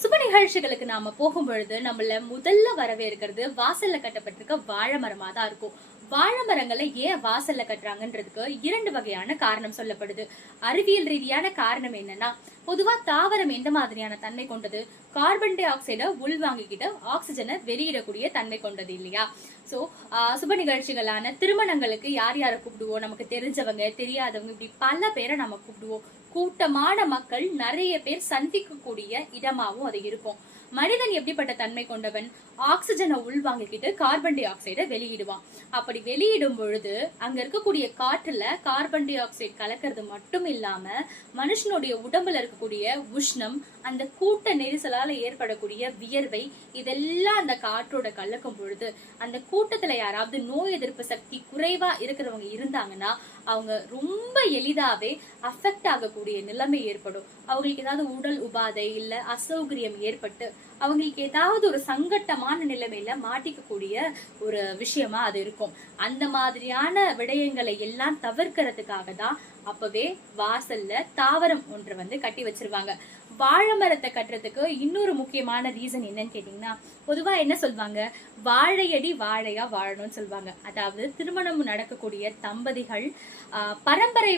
சுப நிகழ்ச்சிகளுக்கு நாம போகும் பொழுது நம்மள முதல்ல வரவேற்கிறது வாசல்ல கட்டப்பட்டிருக்க வாழை மரமா தான் இருக்கும். வாழை மரங்களை ஏன் வாசல்ல கட்டுறாங்கன்றதுக்கு இரண்டு வகையான காரணம் சொல்லப்படுது. அறிவியல் ரீதியான காரணம் என்னன்னா, பொதுவா தாவரம் எந்த மாதிரியான தன்மை கொண்டது? கார்பன் டை ஆக்சைட உள்வாங்கிக்கிட்டு ஆக்சிஜனை வெளியிடக்கூடிய தன்மை கொண்டது இல்லையா? சோ சுப நிகழ்ச்சிகளான திருமணங்களுக்கு யார் யாரை கூப்பிடுவோம்? நமக்கு தெரிஞ்சவங்க, தெரியாதவங்க, இப்படி பல பேரை நம்ம கூப்பிடுவோம். கூட்டமான மக்கள் நிறைய பேர் சந்திக்கக்கூடிய இடமாவும் அது இருக்கும். மனிதன் எப்படிப்பட்ட தன்மை கொண்டவன்? ஆக்சிஜனை உள்வாங்கிக்கிட்டு கார்பன் டை ஆக்சைடை வெளியிடுவான். அப்படி வெளியிடும் பொழுது அங்க இருக்கக்கூடிய காற்றுல கார்பன் டை ஆக்சைடு கலக்கிறது மட்டும் இல்லாம மனுஷனுடைய உடம்புல இருக்கக்கூடிய உஷ்ணம், அந்த கூட்ட நெரிசலால ஏற்படக்கூடிய வியர்வை, இதெல்லாம் அந்த காற்றோட கலக்கும் பொழுது அந்த கூட்டத்துல யாராவது நோய் எதிர்ப்பு சக்தி குறைவா இருக்கிறவங்க இருந்தாங்கன்னா அவங்க ரொம்ப எளிதாவே அஃபெக்ட் ஆகக்கூடிய நிலைமை ஏற்படும். அவங்களுக்கு ஏதாவது உடல் உபாதை இல்ல அசௌகரியம் ஏற்பட்டு அவங்களுக்கு ஏதாவது ஒரு சங்கட்டமான நிலைமையில மாட்டிக்கக்கூடிய ஒரு விஷயமா அது இருக்கும். அந்த மாதிரியான விடயங்களை எல்லாம் தவிர்க்கிறதுக்காக தான் அப்பவே வாசல்ல தாவரம் ஒன்று கட்டி வச்சிருவாங்க. வாழை மரத்தை கட்டுறதுக்கு இன்னொரு முக்கியமான ரீசன் என்னன்னு கேட்டீங்கன்னா, பொதுவா என்ன சொல்லுவாங்க, வாழையடி வாழையா வாழணும்னு சொல்லுவாங்க. அதாவது திருமணம் நடக்கக்கூடிய தம்பதிகள்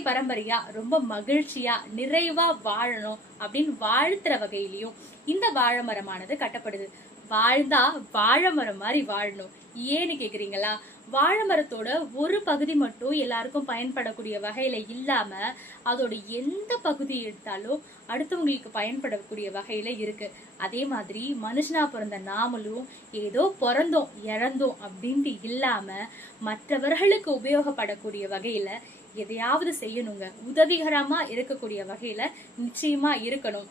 பரம்பரையா ரொம்ப மகிழ்ச்சியா நிறைவா வாழணும் அப்படின்னு வாழ்த்துற வகையிலையும் இந்த வாழை மரமானது கட்டப்படுது. வாழ்ந்தா வாழை மரம் மாதிரி வாழணும். ஏன்னு கேக்குறீங்களா? வாழை மரத்தோட ஒரு பகுதி மட்டும் எல்லாருக்கும் பயன்படக்கூடிய வகையில இல்லாம அதோட எந்த பகுதி எடுத்தாலும் அடுத்தவங்களுக்கு பயன்படக்கூடிய வகையில இருக்கு. அதே மாதிரி மனுஷனா பிறந்த நாமளும் ஏதோ பிறந்தோம் இறந்தோம் அப்படின்ட்டு இல்லாம மற்றவர்களுக்கு உபயோகப்படக்கூடிய வகையில எதையாவது செய்யணுங்க. உதவிகரமா இருக்கக்கூடிய வகையில நிச்சயமா இருக்கணும்.